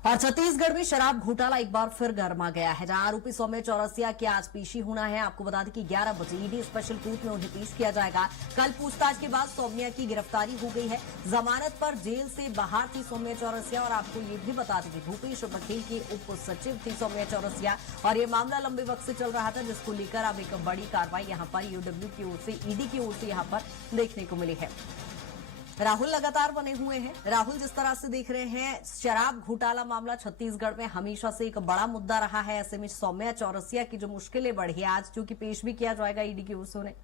और छत्तीसगढ़ में शराब घोटाला एक बार फिर गर्मा गया है, जहां आरोपी सौम्य चौरसिया की आज पेशी होना है। आपको बता दें कि 11 बजे ईडी स्पेशल कोर्ट में उन्हें पेश किया जाएगा। कल पूछताछ के बाद सौम्या की गिरफ्तारी हो गई है। जमानत पर जेल से बाहर थी सौम्य चौरसिया। और आपको ये भी बता दें कि भूपेश बघेल की उप सचिव थी सौम्य चौरसिया और ये मामला लंबे वक्त से चल रहा था, जिसको लेकर अब एक बड़ी कार्रवाई यहां पर यूडब्ल्यू की ओर से, ईडी की ओर से यहां पर देखने को मिली है। राहुल लगातार बने हुए हैं। राहुल, जिस तरह से देख रहे हैं, शराब घोटाला मामला छत्तीसगढ़ में हमेशा से एक बड़ा मुद्दा रहा है। ऐसे में सौम्या चौरसिया की जो मुश्किलें बढ़ी है, आज चूंकि पेश भी किया जाएगा ईडी की ओर से उन्हें।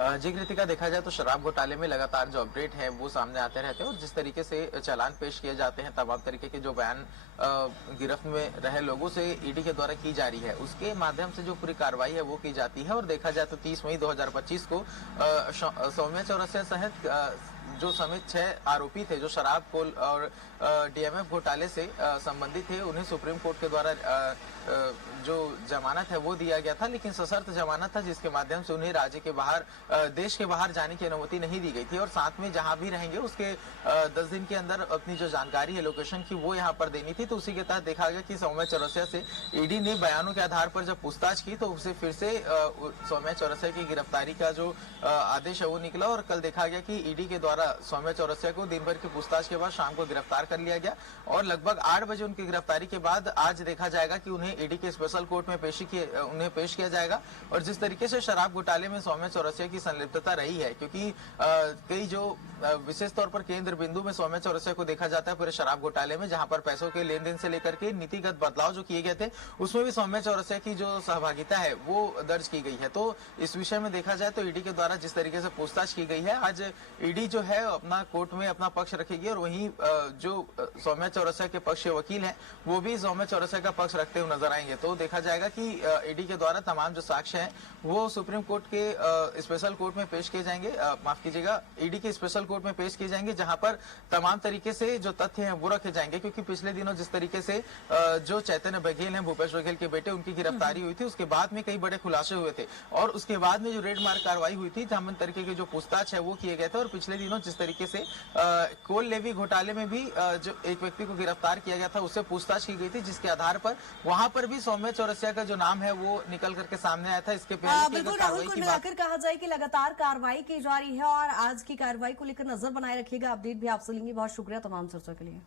जी कृतिका, देखा जाए तो शराब घोटाले में लगातार जो अपडेट है वो सामने आते रहते हैं और जिस तरीके से चालान पेश किए जाते हैं, तमाम तरीके के जो बयान गिरफ्त में रहे लोगों से ईडी के द्वारा की जा रही है, उसके माध्यम से जो पूरी कार्रवाई है वो की जाती है। और देखा जाए तो 30 मई 2025 को सौम्या चौरसिया सहित जो समेत 6 आरोपी थे जो शराब कोल और डीएमएफ घोटाले से संबंधित थे, उन्हें सुप्रीम कोर्ट के द्वारा जो जमानत है वो दिया गया था, लेकिन सशर्त जमानत था, जिसके माध्यम से उन्हें राज्य के बाहर, देश के बाहर जाने की अनुमति नहीं दी गई थी। और साथ में जहां भी रहेंगे उसके 10 दिन के अंदर अपनी जो जानकारी है लोकेशन की वो यहाँ पर देनी थी। तो उसी के तहत देखा गया कि सौम्या चौरसिया से ईडी ने बयानों के आधार पर जब पूछताछ की तो उसे फिर से सौम्या चौरसिया की गिरफ्तारी का जो आदेश है वो निकला। और कल देखा गया कि ईडी के द्वारा सौम्या चौरसिया को दिन भर की पूछताछ के बाद शाम को गिरफ्तार कर लिया गया और लगभग 8 बजे उनकी गिरफ्तारी के बाद आज देखा जाएगा कि उन्हें ईडी के स्पेशल कोर्ट में उन्हें पेश किया जाएगा। और जिस तरीके से शराब घोटाले में सौम्या चौरसिया की संलिप्तता रही है, क्योंकि कई जो विशेष तौर पर केंद्र बिंदु में सौम्या चौरसिया को देखा जाता है पूरे शराब घोटाले में, जहां पर पैसों के लेन देन से लेकर के नीतिगत बदलाव जो किए गए थे उसमें भी सौम्या चौरसिया की जो सहभागिता है वो दर्ज की गई है। तो इस विषय में देखा जाए तो ईडी के द्वारा जिस तरीके से पूछताछ की गई है, आज ईडी जो है अपना कोर्ट में अपना पक्ष रखेगी और वहीं जो सौम्या चौरसिया के पक्ष के वकील हैं वो भी सौम्या चौरसिया का पक्ष रखते हुए नजर आएंगे। तो देखा जाएगा कि ईडी के द्वारा तमाम जो साक्ष्य हैं वो सुप्रीम कोर्ट के स्पेशल कोर्ट में पेश किए जाएंगे, माफ कीजिएगा, ईडी के स्पेशल कोर्ट में पेश किए जाएंगे, जहां पर तमाम तरीके से जो तथ्य हैं वो रखे जाएंगे। क्योंकि पिछले दिनों जिस तरीके से जो चैतन्य बघेल हैं, भूपेश बघेल के बेटे, उनकी गिरफ्तारी हुई थी, उसके बाद में कई बड़े खुलासे हुए थे और उसके बाद में जो रेड मार्क कार्रवाई हुई थी, तमाम तरीके के जो पूछताछ है वो किए गए थे। और पिछले दिनों जिस तरीके से कोल लेवी घोटाले में भी जो एक व्यक्ति को गिरफ्तार किया गया था उससे पूछताछ की गई थी, जिसके आधार पर वहां पर भी सौम्या चौरसिया का जो नाम है वो निकल करके सामने आया था। इसके पहले बिल्कुल राहुल, कुल मिलाकर कहा जाए कि लगातार कार्रवाई की जा रही है और आज की कार्रवाई को लेकर नजर बनाए रखिएगा। अपडेट भी आपसे लेंगे। बहुत शुक्रिया तमाम चर्चा के लिए।